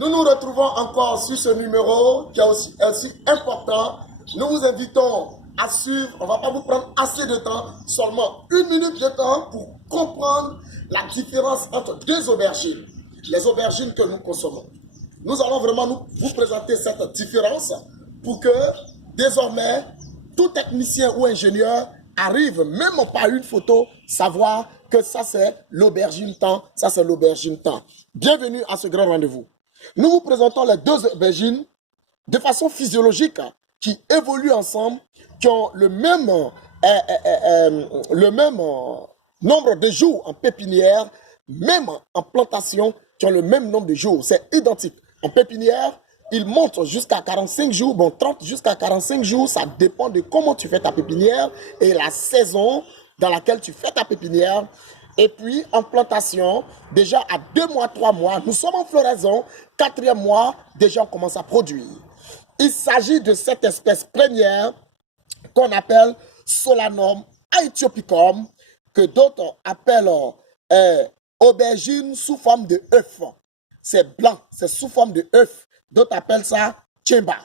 Nous nous retrouvons encore sur ce numéro qui est aussi important. Nous vous invitons à suivre. On ne va pas vous prendre assez de temps, seulement 1 minute de temps pour comprendre la différence entre deux aubergines. Les aubergines que nous consommons. Nous allons vraiment vous présenter cette différence pour que désormais tout technicien ou ingénieur arrive, même par une photo, savoir que ça c'est l'aubergine temps, ça c'est l'aubergine temps. Bienvenue à ce grand rendez-vous. Nous vous présentons les deux aubergines de façon physiologique qui évoluent ensemble, qui ont le même nombre de jours en pépinière, même en plantation, qui ont le même nombre de jours. C'est identique. En pépinière, ils montent jusqu'à 45 jours, bon 30 jusqu'à 45 jours, ça dépend de comment tu fais ta pépinière et la saison dans laquelle tu fais ta pépinière. Et puis en plantation, déjà à 2 mois, 3 mois, nous sommes en floraison, 4e mois, déjà on commence à produire. Il s'agit de cette espèce première qu'on appelle Solanum aethiopicum, que d'autres appellent aubergine sous forme de œuf. C'est blanc, c'est sous forme de œuf. D'autres appellent ça tchemba.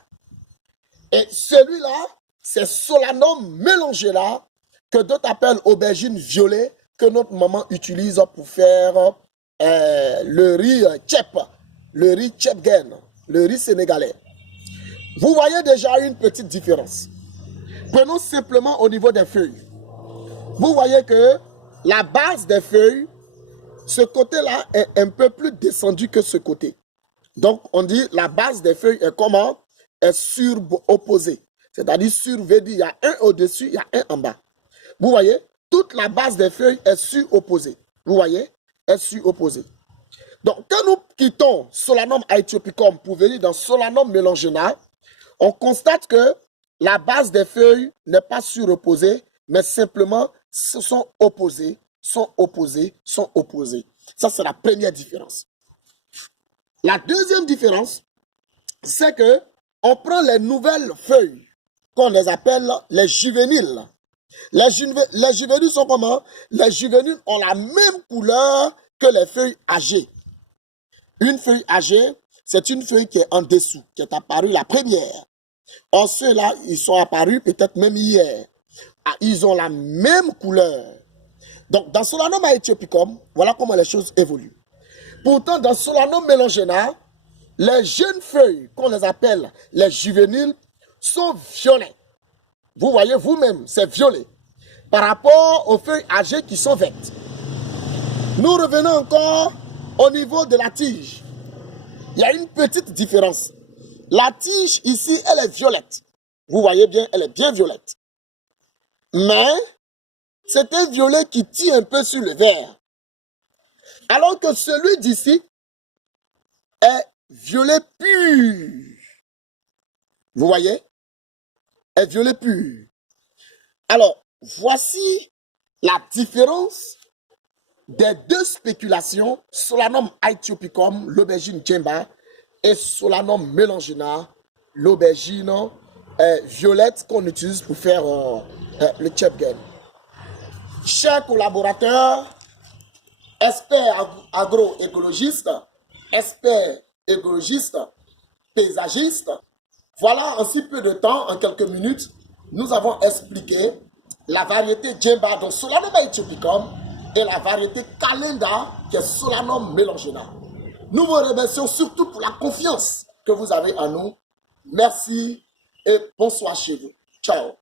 Et celui-là, c'est Solanum melongela, que d'autres appellent aubergine violet, que notre maman utilise pour faire le riz tchep, le riz tchepgen, le riz sénégalais. Vous voyez déjà une petite différence. Prenons simplement au niveau des feuilles. Vous voyez que la base des feuilles, ce côté-là est un peu plus descendu que ce côté. Donc, on dit la base des feuilles est comment? Est suropposée. C'est-à-dire sur veut dire il y a un au-dessus, il y a un en bas. Vous voyez? Toute la base des feuilles est suropposée. Vous voyez? Est suropposée. Donc, quand nous quittons Solanum aethiopicum pour venir dans Solanum melongena, on constate que la base des feuilles n'est pas suropposée, mais simplement se sont opposées, sont opposées, sont opposées. Ça, c'est la première différence. La deuxième différence, c'est que on prend les nouvelles feuilles, qu'on les appelle les juvéniles. Les juvéniles sont comment? Les juvéniles ont la même couleur que les feuilles âgées. Une feuille âgée, c'est une feuille qui est en dessous, qui est apparue la première. Or, ceux-là, ils sont apparus peut-être même hier. Ils ont la même couleur. Donc, dans Solanum aethiopicum, voilà comment les choses évoluent. Pourtant, dans Solanum melongena, les jeunes feuilles, qu'on les appelle les juvéniles, sont violets. Vous voyez vous-même, c'est violet. Par rapport aux feuilles âgées qui sont vertes. Nous revenons encore au niveau de la tige. Il y a une petite différence. La tige ici, elle est violette. Vous voyez bien, elle est bien violette. Mais c'est un violet qui tire un peu sur le vert. Alors que celui d'ici est violet pur. Vous voyez? Est violet pur. Alors, voici la différence des deux spéculations, Solanum aethiopicum, l'aubergine tchemba, et Solanum melongena, l'aubergine violette qu'on utilise pour faire le tchepgen. Chers collaborateurs, experts agroécologistes, experts écologistes, paysagistes, voilà en si peu de temps, en quelques minutes, nous avons expliqué la variété djemba, donc Solanum aethiopicum, et la variété calenda, qui est Solanum melongena. Nous vous remercions surtout pour la confiance que vous avez en nous. Merci et bonsoir chez vous. Ciao.